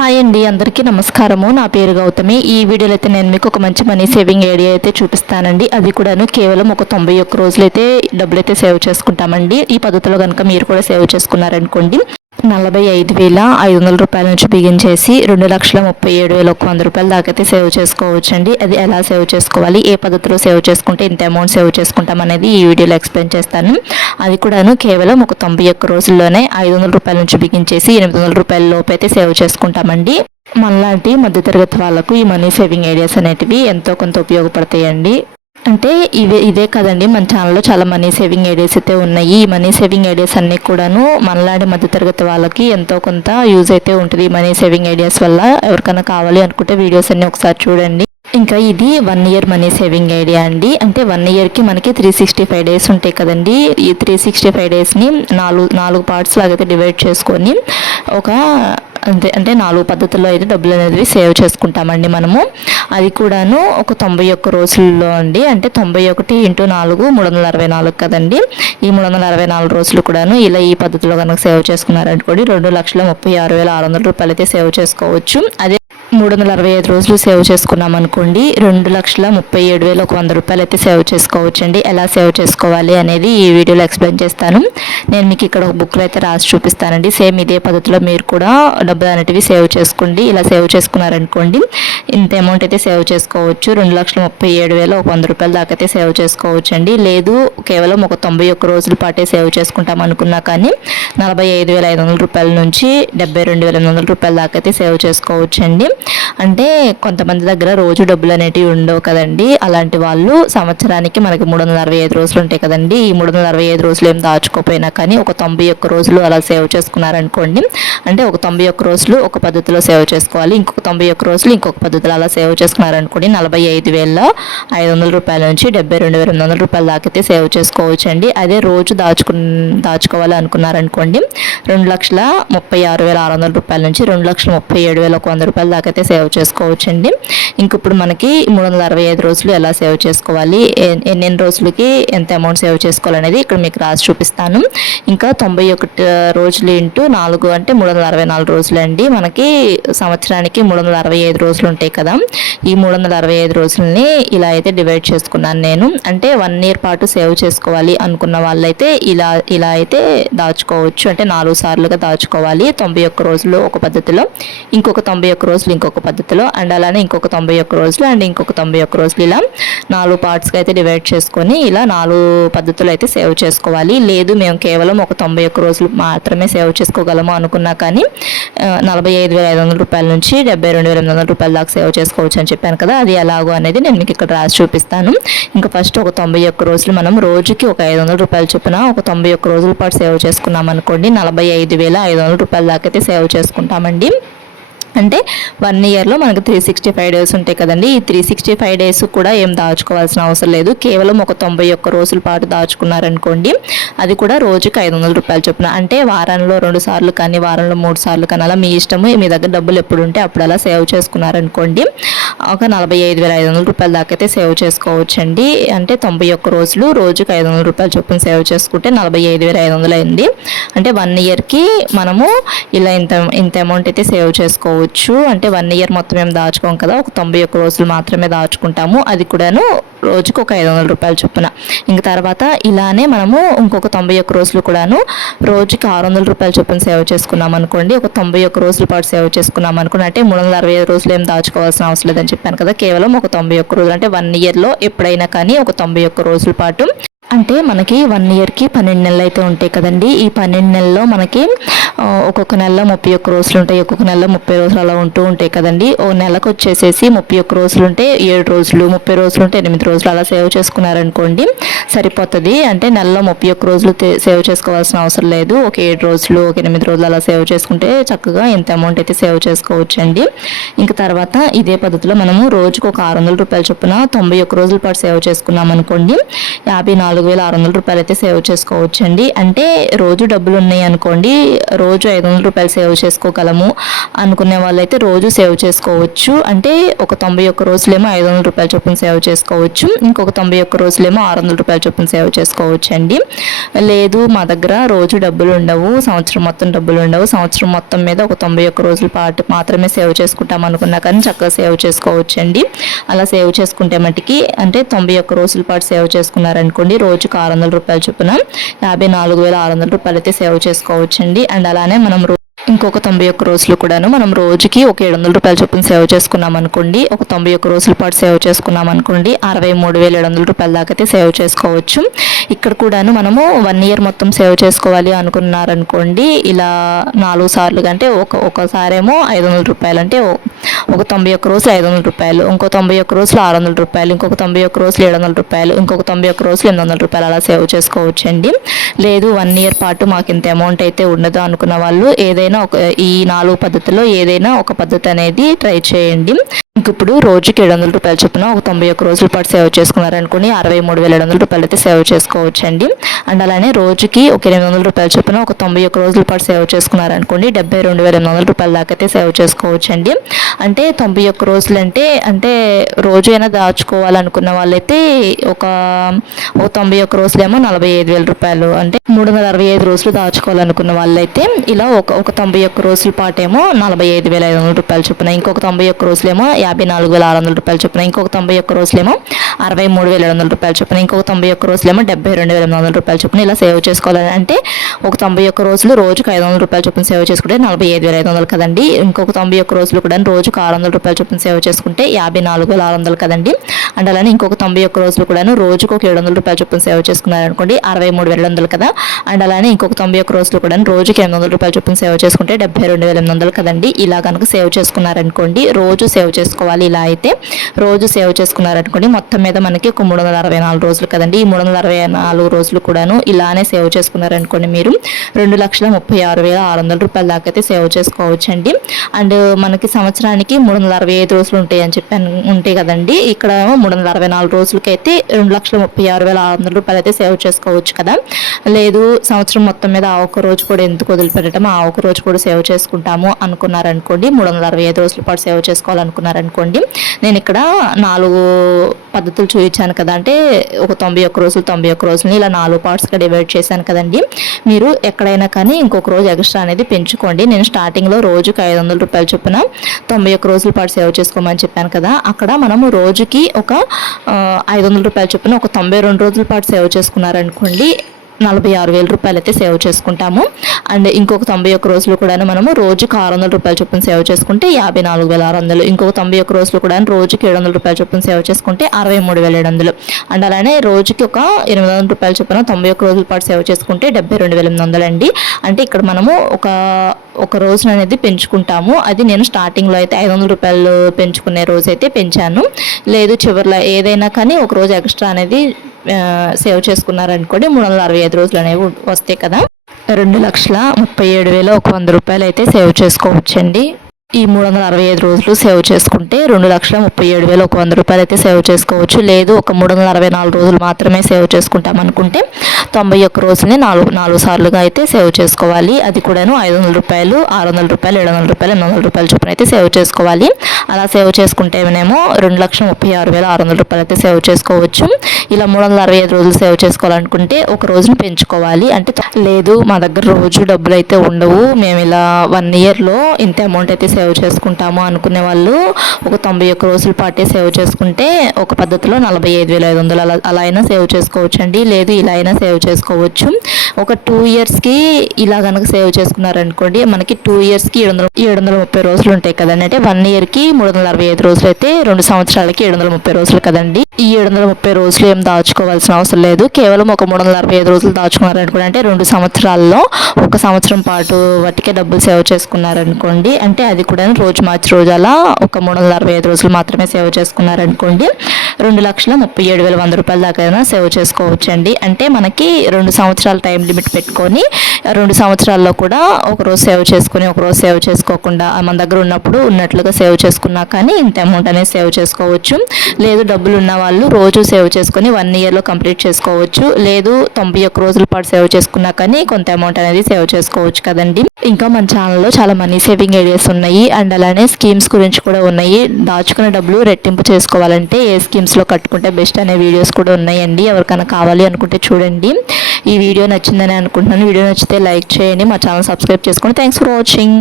Hi అండి అందరికీ నమస్కారము. నా పేరు గౌతమి. ఈ వీడియోలో అయితే నేను మీకు ఒక మంచి మనీ సేవింగ్ ఐడియా అయితే చూపిస్తానండి. అది కూడాను కేవలం ఒక తొంభై ఒక్క రోజులైతే డబ్బులు అయితే సేవ్ చేసుకుంటామండి. ఈ పద్ధతిలో కనుక మీరు కూడా సేవ్ చేసుకున్నారనుకోండి నలభై ఐదు వేల ఐదు వందల రూపాయల నుంచి బిగించేసి రెండు లక్షల ముప్పై ఏడు వేల ఒక వంద రూపాయల దాకా అయితే సేవ్ చేసుకోవచ్చండి. అది ఎలా సేవ్ చేసుకోవాలి? ఏ పద్ధతిలో సేవ్ చేసుకుంటే ఇంత అమౌంట్ సేవ్ చేసుకుంటాం అనేది ఈ వీడియోలో ఎక్స్ప్లెయిన్ చేస్తాను. అది కూడాను కేవలం ఒక తొంభై ఒక్క రోజుల్లోనే ఐదు వందల రూపాయల నుంచి బిగించేసి ఎనిమిది వందల రూపాయల లోపు అయితే సేవ్ చేసుకుంటామండి. మనలాంటి మధ్యతరగతి వాళ్ళకు ఈ మనీ సేవింగ్ ఐడియాస్ అనేటివి ఎంతో కొంత ఉపయోగపడతాయండి. అంటే ఇవే ఇదే కదండి. మన ఛానల్లో చాలా మనీ సేవింగ్ ఐడియాస్ అయితే ఉన్నాయి. ఈ మనీ సేవింగ్ ఐడియాస్ అన్నీ కూడాను మనలాంటి మధ్యతరగతి వాళ్ళకి ఎంతో కొంత యూజ్ అయితే ఉంటుంది. ఈ మనీ సేవింగ్ ఐడియాస్ వల్ల ఎవరికైనా కావాలి అనుకుంటే వీడియోస్ అన్నీ ఒకసారి చూడండి. ఇంకా ఇది one year money saving idea అండి. అంటే వన్ ఇయర్కి మనకి త్రీ సిక్స్టీ ఫైవ్ డేస్ ఉంటాయి కదండి. ఈ త్రీ సిక్స్టీ ఫైవ్ డేస్ని నాలుగు నాలుగు పార్ట్స్ లాగైతే డివైడ్ చేసుకొని ఒక అంతే అంటే నాలుగు పద్ధతుల్లో అయితే డబ్బులు అనేది సేవ్ చేసుకుంటామండి మనము. అది కూడాను ఒక తొంభై ఒక్క రోజుల్లో అండి. అంటే తొంభై ఒకటి ఇంటూ నాలుగు మూడు వందల అరవై నాలుగు కదండి. ఈ మూడు వందల అరవై నాలుగు రోజులు కూడాను ఇలా ఈ పద్ధతిలో కనుక సేవ్ చేసుకున్నారనుకోండి రెండు లక్షల ముప్పై ఆరు వేల ఆరు వందల రూపాయలు అయితే సేవ్ చేసుకోవచ్చు. అదే మూడు వందల అరవై ఐదు రోజులు సేవ్ చేసుకున్నాం అనుకోండి. రెండు లక్షల ముప్పై ఏడు వేల ఒక వంద రూపాయలు అయితే సేవ్ చేసుకోవచ్చండి. ఎలా సేవ్ చేసుకోవాలి అనేది ఈ వీడియోలో ఎక్స్ప్లెయిన్ చేస్తాను. నేను మీకు ఇక్కడ ఒక బుక్లో అయితే రాసి చూపిస్తానండి. సేమ్ ఇదే పద్ధతిలో మీరు కూడా డబ్బులు అనేటివి సేవ్ చేసుకోండి. ఇలా సేవ్ చేసుకున్నారనుకోండి ఇంత అమౌంట్ అయితే సేవ్ చేసుకోవచ్చు. రెండు లక్షల ముప్పై ఏడు వేల ఒక వంద రూపాయల దాకా అయితే సేవ్ చేసుకోవచ్చు అండి లేదు కేవలం ఒక తొంభై ఒక్క రోజుల పాటే సేవ్ చేసుకుంటాం అనుకున్నా కానీ నలభై ఐదు వేల ఐదు వందల రూపాయల నుంచి డెబ్బై రెండు వేల ఎనిమిది వందల రూపాయల దాకా అయితే సేవ్ చేసుకోవచ్చు అండి అంటే కొంతమంది దగ్గర రోజు డబ్బులు అనేటివి ఉండవు కదండి. అలాంటి వాళ్ళు సంవత్సరానికి మనకి మూడు వందల అరవై ఐదు రోజులు ఉంటాయి కదండి. ఈ మూడు వందల అరవై ఐదు రోజులు ఏం దాచుకోపోయినా కానీ ఒక తొంభై ఒక్క రోజులు అలా సేవ్ చేసుకున్నారనుకోండి అంటే ఒక తొంభై ఒక్క రోజులు ఒక పద్ధతిలో సేవ్ చేసుకోవాలి. ఇంకొక తొంభై ఒక్క రోజులు ఇంకొక పద్ధతిలో అలా సేవ్ చేసుకున్నారనుకోండి నలభై ఐదు వేల ఐదు వందల రూపాయల నుంచి డెబ్బై రెండు వేల ఎనిమిది వందల రూపాయల దాకా అయితే సేవ్ చేసుకోవచ్చు అండి అదే రోజు దాచుకు దాచుకోవాలి అనుకున్నారనుకోండి రెండు లక్షల ముప్పై ఆరు వేల ఆరు వందల రూపాయల నుంచి రెండు లక్షల ముప్పై ఏడు వేల ఒక వంద రూపాయల దాకా అయితే సేవ్ చేసుకోవచ్చండి. ఇంక ఇప్పుడు మనకి మూడు వందల అరవై ఐదు రోజులు ఎలా సేవ్ చేసుకోవాలి ఎన్నెన్ని రోజులకి ఎంత అమౌంట్ సేవ్ చేసుకోవాలనేది ఇక్కడ మీకు రాసి చూపిస్తాను. ఇంకా తొంభై ఒకటి రోజులు ఇంటూ నాలుగు అంటే మూడు వందల అరవై నాలుగు రోజులు అండి మనకి సంవత్సరానికి మూడు వందల అరవై ఐదు రోజులు ఉంటాయి కదా. ఈ మూడు వందల అరవై ఐదు రోజులని ఇలా అయితే డివైడ్ చేసుకున్నాను నేను. అంటే వన్ ఇయర్ పాటు సేవ్ చేసుకోవాలి అనుకున్న వాళ్ళైతే ఇలా ఇలా అయితే దాచుకోవచ్చు. అంటే నాలుగు సార్లుగా దాచుకోవాలి తొంభై ఒక్క రోజులు ఒక పద్ధతిలో. ఇంకొక తొంభై ఒక్క రోజులు ఇంకొక పద్ధతిలో అండ్ అలానే ఇంకొక తొంభై ఒక్క రోజులు అండ్ ఇంకొక తొంభై ఒక్క రోజులు ఇలా నాలుగు పార్ట్స్కి అయితే డివైడ్ చేసుకొని ఇలా నాలుగు పద్ధతులు అయితే సేవ్ చేసుకోవాలి. లేదు మేము కేవలం ఒక తొంభై ఒక్క రోజులు మాత్రమే సేవ్ చేసుకోగలము అనుకున్నా కానీ నలభై ఐదు వేల ఐదు వందల రూపాయల నుంచి డెబ్బై రెండు వేల ఎనిమిది వందల రూపాయల దాకా సేవ్ చేసుకోవచ్చు అని చెప్పాను కదా అది ఎలాగో అనేది నేను మీకు ఇక్కడ రాసి చూపిస్తాను. ఇంకా ఫస్ట్ ఒక తొంభై ఒక్క రోజులు మనం రోజుకి ఒక ఐదు వందల రూపాయలు చొప్పున ఒక తొంభై ఒక్క రోజుల పాటు సేవ్ చేసుకున్నాం అనుకోండి నలభై ఐదు వేల ఐదు వందల రూపాయల దాకా అయితే సేవ్ చేసుకుంటామండి. అంటే వన్ ఇయర్లో మనకు త్రీ సిక్స్టీ ఫైవ్ డేస్ ఉంటాయి కదండి. ఈ త్రీ సిక్స్టీ ఫైవ్ డేస్ కూడా ఏం దాచుకోవాల్సిన అవసరం లేదు. కేవలం ఒక తొంభై ఒక్క రోజుల పాటు దాచుకున్నారనుకోండి అది కూడా రోజుకి ఐదు వందల రూపాయలు చొప్పున. అంటే వారంలో రెండు సార్లు కానీ వారంలో మూడు సార్లు కానీ అలా మీ ఇష్టము మీ దగ్గర డబ్బులు ఎప్పుడు ఉంటే అప్పుడు అలా సేవ్ చేసుకున్నారనుకోండి ఒక నలభై ఐదు వేల ఐదు వందల రూపాయల దాకా అయితే సేవ్ చేసుకోవచ్చండి. అంటే తొంభై ఒక్క రోజులు రోజుకి ఐదు వందల రూపాయలు చొప్పున సేవ్ చేసుకుంటే నలభై ఐదు వేల ఐదు వందలు అయింది అంటే వన్ ఇయర్కి మనము ఇలా ఇంత ఇంత అమౌంట్ అయితే సేవ్ చేసుకోవచ్చు. అంటే వన్ ఇయర్ మొత్తం మేము దాచుకోం కదా ఒక తొంభై ఒక్క రోజులు మాత్రమే దాచుకుంటాము. అది కూడాను రోజుకు ఒక ఐదు వందల రూపాయలు చొప్పున. ఇంక తర్వాత ఇలానే మనము ఇంకొక తొంభై ఒక్క రోజులు కూడాను రోజుకి ఆరు వందల రూపాయలు చొప్పున సేవ్ చేసుకున్నాం అనుకోండి. ఒక తొంభై ఒక్క రోజుల పాటు సేవ్ చేసుకున్నాం అనుకోండి. అంటే మూడు వందల అరవై ఐదు రోజులు ఏం దాచుకోవాల్సిన అవసరం లేదని చెప్పాను కదా. కేవలం ఒక తొంభై ఒక్క రోజులు. అంటే వన్ ఇయర్లో ఎప్పుడైనా కానీ ఒక తొంభై ఒక్క రోజుల పాటు. అంటే మనకి వన్ ఇయర్కి పన్నెండు నెలలు అయితే ఉంటాయి కదండి. ఈ పన్నెండు నెలల్లో మనకి ఒక్కొక్క నెలలో ముప్పై ఒక్క రోజులు ఉంటాయి. ఒక్కొక్క నెలలో ముప్పై రోజులు అలా ఉంటూ ఉంటాయి కదండి. ఓ నెలకు వచ్చేసేసి ముప్పై ఒక్క రోజులు ఉంటే ఏడు రోజులు ముప్పై రోజులు ఉంటే ఎనిమిది రోజులు అలా సేవ్ చేసుకున్నారనుకోండి సరిపోతుంది. అంటే నెలలో ముప్పై ఒక్క రోజులు సేవ్ చేసుకోవాల్సిన అవసరం లేదు. ఒక ఏడు రోజులు ఒక ఎనిమిది రోజులు అలా సేవ్ చేసుకుంటే చక్కగా ఇంత అమౌంట్ అయితే సేవ్ చేసుకోవచ్చు అండి ఇంకా తర్వాత ఇదే పద్ధతిలో మనము రోజుకు ఒక ఆరు వందల రూపాయలు చొప్పున తొంభై ఒక్క రోజుల పాటు సేవ్ చేసుకున్నాం అనుకోండి యాభై నాలుగు వేల ఆరు వందల రూపాయలు అయితే సేవ్ చేసుకోవచ్చండి. అంటే రోజు డబ్బులు ఉన్నాయి అనుకోండి రోజు రోజు ఐదు వందల రూపాయలు సేవ్ చేసుకోగలము అనుకునే వాళ్ళైతే రోజు సేవ్ చేసుకోవచ్చు. అంటే ఒక తొంభై ఒక్క రోజులేమో ఐదు వందల రూపాయల చొప్పున సేవ్ చేసుకోవచ్చు. ఇంకొక తొంభై ఒక్క రోజులేమో ఆరు వందల రూపాయల చొప్పున సేవ్ చేసుకోవచ్చు అండి లేదు మా దగ్గర రోజు డబ్బులు ఉండవు సంవత్సరం మొత్తం డబ్బులు ఉండవు. సంవత్సరం మొత్తం మీద ఒక తొంభై ఒక్క రోజుల పాటు మాత్రమే సేవ్ చేసుకుంటాం అనుకున్నా కానీ చక్కగా సేవ్ చేసుకోవచ్చు అండి అలా సేవ్ చేసుకుంటే మటుకి అంటే తొంభై ఒక్క రోజుల పాటు సేవ్ చేసుకున్నారనుకోండి రోజుకు ఆరు వందల రూపాయల చొప్పున యాభై నాలుగు వేల ఆరు వందల రూపాయలు అయితే సేవ్ చేసుకోవచ్చండి. అండ్ అలా అలానే మనం ఇంకొక తొంభై ఒక్క రోజులు కూడాను మనం రోజుకి ఒక ఏడు వందల రూపాయలు చొప్పున సేవ్ చేసుకున్నాం అనుకోండి ఒక తొంభై ఒక్క రోజుల పాటు సేవ్ చేసుకున్నాం అనుకోండి అరవై మూడు వేల ఏడు వందల రూపాయల దాకా అయితే సేవ్ చేసుకోవచ్చు. ఇక్కడ కూడాను మనము వన్ ఇయర్ మొత్తం సేవ్ చేసుకోవాలి అనుకున్నారనుకోండి ఇలా నాలుగు సార్లు కంటే ఒక ఒకసారేమో ఐదు వందల రూపాయలు అంటే ఒక తొంభై ఒక్క రోజులు ఐదు వందల రూపాయలు ఇంకో తొంభై ఒక్క రోజులు ఆరు వందల రూపాయలు ఇంకొక తొంభై ఒక్క రోజులు ఏడు వందల రూపాయలు ఇంకొక తొంభై ఒక్క రోజులు ఎనిమిది వందల రూపాయలు అలా సేవ్ చేసుకోవచ్చండి. లేదు వన్ ఇయర్ పాటు మాకు ఇంత అమౌంట్ అయితే ఉండదు అనుకున్న వాళ్ళు ఏదైనా ఒక ఈ నాలుగు పద్ధతుల్లో ఏదైనా ఒక పద్ధతి అనేది ట్రై చేయండి. ఇప్పుడు రోజుకి ఏడు వందల రూపాయలు చొప్పున ఒక తొంభై ఒక్క రోజుల పాటు సేవ్ చేసుకున్నారనుకుని అరవై మూడు వేల ఏడు వందల రూపాయలు అయితే సేవ్ చేసుకోవచ్చండి. అండ్ అలానే రోజుకి ఒక ఎనిమిది వందల రూపాయలు చొప్పున ఒక తొంభై ఒక్క రోజుల పాటు సేవ్ చేసుకున్నారనుకోండి డెబ్బై రెండు వేల ఎనిమిది వందల రూపాయల దాకా అయితే సేవ్ చేసుకోవచ్చండి. అంటే తొంభై ఒక్క రోజులు అంటే అంటే రోజు అయినా దాచుకోవాలనుకున్న వాళ్ళైతే ఒక ఒక తొంభై ఒక్క రోజులేమో నలభై ఐదు వేల రూపాయలు అంటే మూడు వందల అరవై ఐదు రోజులు దాచుకోవాలనుకున్న వాళ్ళైతే ఇలా ఒక ఒక తొంభై ఒక్క రోజుల పాటేమో నలభై ఐదు వేల ఐదు వందల రూపాయలు చొప్పున ఇంకొక తొంభై ఒక్క రోజులేమో యాభై నాలుగు వేల ఆరు వందల రూపాయలు చొప్పున ఇంకొక తొంభై ఒక్క రోజులేమో అరవై మూడు వేల ఏడు వందల రూపాయలు చొప్పున ఇంకొక తొంభై ఒక్క రోజులేమో డెబ్బై రెండు వేల ఎనిమిది వందల రూపాయలు చొప్పున ఇలా సేవ్ చేసుకోవాలని అంటే ఒక తొంభై ఒక్క రోజులు రోజుకు ఐదు వందల రూపాయలు చొప్పున సేవ్ చేసుకుంటే నలభై ఐదు వేల ఐదు వందలు కదండి. ఇంకొక తొంభై ఒక్క రోజులు కూడా రోజుకు ఆరు వందల రూపాయలు చొప్పున సేవ్ చేసుకుంటే యాభై నాలుగు వేల ఆరు వందలు కదండి. అండ్ అలానే ఇంకొక తొంభై ఒక్క రోజులు కూడాను రోజుకు ఒక ఏడు వందల రూపాయలు చొప్పున చేసుకున్నారు చేసుకున్నారనుకోండి అరవై మూడు వేల వందలు కదా? అండ్ అలానే ఇంకొక తొంభై ఒక్క రోజులు కూడా రోజుకి ఎనిమిది వందల రూపాయలు చొప్పున సేవ చేసుకుంటే డెబ్బై రెండు వేల ఎనిమిది వందలు కదండి? ఇలా కనుక సేవ్ చేసుకున్నారనుకోండి రోజు సేవ్ చేసుకోవాలి ఇలా అయితే రోజు సేవ్ చేసుకున్నారనుకోండి మొత్తం మీద మనకి ఒక మూడు వందల అరవై నాలుగు రోజులు కదండి? ఈ మూడు వందల అరవై నాలుగు రోజులు కూడాను ఇలానే సేవ్ చేసుకున్నారనుకోండి మీరు రెండు లక్షల ముప్పై ఆరు వేల ఆరు వందల రూపాయల దాకా అయితే సేవ్ చేసుకోవచ్చండి. అండ్ మనకి సంవత్సరానికి మూడు వందల అరవై ఐదు రోజులు ఉంటాయి అని చెప్పాను ఉంటాయి కదండి? ఇక్కడ మూడు మూడు వందల అరవై నాలుగు రోజులకైతే రెండు లక్షల ముప్పై ఆరు వేల ఆరు వందల రూపాయలు అయితే సేవ్ చేసుకోవచ్చు కదా. లేదు సంవత్సరం మొత్తం మీద ఆ ఒక్క రోజు కూడా ఎందుకు వదిలిపెట్టడం ఆ ఒక్క రోజు కూడా సేవ్ చేసుకుంటాము అనుకున్నారనుకోండి మూడు వందల అరవై ఐదు రోజుల పాటు సేవ్ చేసుకోవాలనుకున్నారనుకోండి నేను ఇక్కడ నాలుగు పద్ధతులు చూపించాను కదా. అంటే ఒక తొంభై ఒక్క రోజులు తొంభై ఒక్క రోజులని ఇలా నాలుగు పార్ట్స్గా డివైడ్ చేశాను కదండి. మీరు ఎక్కడైనా కానీ ఇంకొక రోజు ఎక్స్ట్రా అనేది పెంచుకోండి. నేను స్టార్టింగ్లో రోజుకి ఐదు వందల రూపాయలు చొప్పున తొంభై ఒక్క రోజుల పాటు సేవ్ చేసుకోమని చెప్పాను కదా. అక్కడ మనము రోజుకి ఒక ఐదు వందల రూపాయలు చొప్పున ఒక తొంభై రెండు రోజుల పాటు సేవ్ చేసుకున్నారనుకోండి నలభై ఆరు వేల రూపాయలు అయితే సేవ్ చేసుకుంటాము. అండ్ ఇంకొక తొంభై ఒక్క రోజులు కూడా మనము రోజుకి ఆరు వందల రూపాయలు చొప్పున సేవ్ చేసుకుంటే యాభై నాలుగు వేల ఆరు వందలు. ఇంకొక తొంభై ఒక్క రోజులు కూడా రోజుకి ఏడు వందల రూపాయలు చొప్పున సేవ్ చేసుకుంటే అరవై మూడు వేల ఏడు వందలు. అండ్ అలానే రోజుకి ఒక ఎనిమిది వందల రూపాయలు చొప్పున తొంభై ఒక్క రోజుల పాటు సేవ్ చేసుకుంటే డెబ్బై రెండు వేల ఎనిమిది వందలు అండి. అంటే ఇక్కడ మనము ఒక ఒక రోజున అనేది పెంచుకుంటాము. అది నేను స్టార్టింగ్లో అయితే ఐదు వందల రూపాయలు పెంచుకునే రోజు అయితే పెంచాను. లేదు చివరిలో ఏదైనా కానీ ఒక రోజు ఎక్స్ట్రా అనేది సేవ్ చేసుకున్నారనుకోండి మూడు వందల అరవై ఐదు రోజులు అనేవి వస్తాయి కదా రెండు లక్షల ముప్పై ఏడు వేల ఒక వంద రూపాయలు అయితే సేవ్ చేసుకోవచ్చండి. ఈ మూడు వందల అరవై ఐదు రోజులు సేవ్ చేసుకుంటే రెండు లక్షల ముప్పై ఏడు వేల ఒక వంద రూపాయలు అయితే సేవ్ చేసుకోవచ్చు. లేదు ఒక మూడు వందల అరవై నాలుగు రోజులు మాత్రమే సేవ్ చేసుకుంటాం అనుకుంటే తొంభై ఒక్క రోజుని నాలుగు నాలుగు సార్లుగా అయితే సేవ్ చేసుకోవాలి. అది కూడాను ఐదు వందల రూపాయలు ఆరు వందల రూపాయలు ఏడు వందల రూపాయలు ఎనిమిది వందల రూపాయలు చొప్పున అయితే సేవ్ చేసుకోవాలి. అలా సేవ్ చేసుకుంటేనేమో రెండు లక్షల ముప్పై ఆరు వేల ఆరు వందల రూపాయలు అయితే సేవ్ చేసుకోవచ్చు. ఇలా మూడు వందల అరవై ఐదు రోజులు సేవ్ చేసుకోవాలనుకుంటే ఒక రోజును పెంచుకోవాలి. అంటే లేదు మా దగ్గర రోజు డబ్బులు అయితే ఉండవు. మేము ఇలా వన్ ఇయర్లో ఇంత అమౌంట్ అయితే సేవ్ చేసుకుంటాము అనుకునే వాళ్ళు ఒక తొంభై ఒక్క రోజుల పాటే సేవ్ చేసుకుంటే ఒక పద్ధతిలో నలభై ఐదు వేల ఐదు వందలు అలా అలా అయినా సేవ్ చేసుకోవచ్చు అండి లేదు ఇలా అయినా సేవ్ చేసుకోవచ్చు. ఒక టూ ఇయర్స్కి ఇలా కనుక సేవ్ చేసుకున్నారనుకోండి మనకి టూ ఇయర్స్కి ఏడు వందల ఏడు వందల ముప్పై రోజులు ఉంటాయి కదండి. అంటే వన్ ఇయర్కి మూడు వందల అరవై ఐదు రోజులు అయితే రెండు సంవత్సరాలకి ఏడు వందల ముప్పై రోజులు కదండి. ఈ ఏడు వందల ముప్పై రోజులు ఏం దాచుకోవాల్సిన అవసరం లేదు. కేవలం ఒక మూడు వందల అరవై ఐదు రోజులు దాచుకున్నారనుకోండి అంటే రెండు సంవత్సరాల్లో ఒక సంవత్సరం పాటు వాటికే డబ్బులు సేవ్ చేసుకున్నారనుకోండి అంటే అది కూడా రోజు మార్చి రోజు అలా ఒక మూడు వందల అరవై ఐదు రోజులు మాత్రమే సేవ్ చేసుకున్నారనుకోండి రెండు లక్షల ముప్పై ఏడు వేల వంద రూపాయల దాకా అయినా సేవ్ చేసుకోవచ్చండి. అంటే మనకి రెండు సంవత్సరాల టైం లిమిట్ పెట్టుకొని రెండు సంవత్సరాల్లో కూడా ఒక రోజు సేవ్ చేసుకుని ఒక రోజు సేవ్ చేసుకోకుండా మన దగ్గర ఉన్నప్పుడు ఉన్నట్లుగా సేవ్ చేసుకున్నా కానీ ఇంత అమౌంట్ అనేది సేవ్ చేసుకోవచ్చు. లేదు డబ్బులు ఉన్న వాళ్ళు రోజు సేవ్ చేసుకొని వన్ ఇయర్లో కంప్లీట్ చేసుకోవచ్చు. లేదు తొంభై ఒక్క రోజుల పాటు సేవ్ చేసుకున్నా కానీ కొంత అమౌంట్ అనేది సేవ్ చేసుకోవచ్చు కదండి. ఇంకా మన ఛానల్లో చాలా మనీ సేవింగ్ ఏరియాస్ ఉన్నాయి. అండ్ అలానే స్కీమ్స్ గురించి కూడా ఉన్నాయి. దాచుకున్న డబ్బులు రెట్టింపు చేసుకోవాలంటే ఏ స్కీమ్స్లో కట్టుకుంటే బెస్ట్ అనే వీడియోస్ కూడా ఉన్నాయండి. ఎవరికైనా కావాలి అనుకుంటే చూడండి. ఈ వీడియో నచ్చిందని అనుకుంటున్నాను. వీడియో నచ్చితే లైక్ చేయండి. మా ఛానల్ సబ్స్క్రైబ్ చేసుకోండి థ్యాంక్స్ ఫర్ వాచింగ్.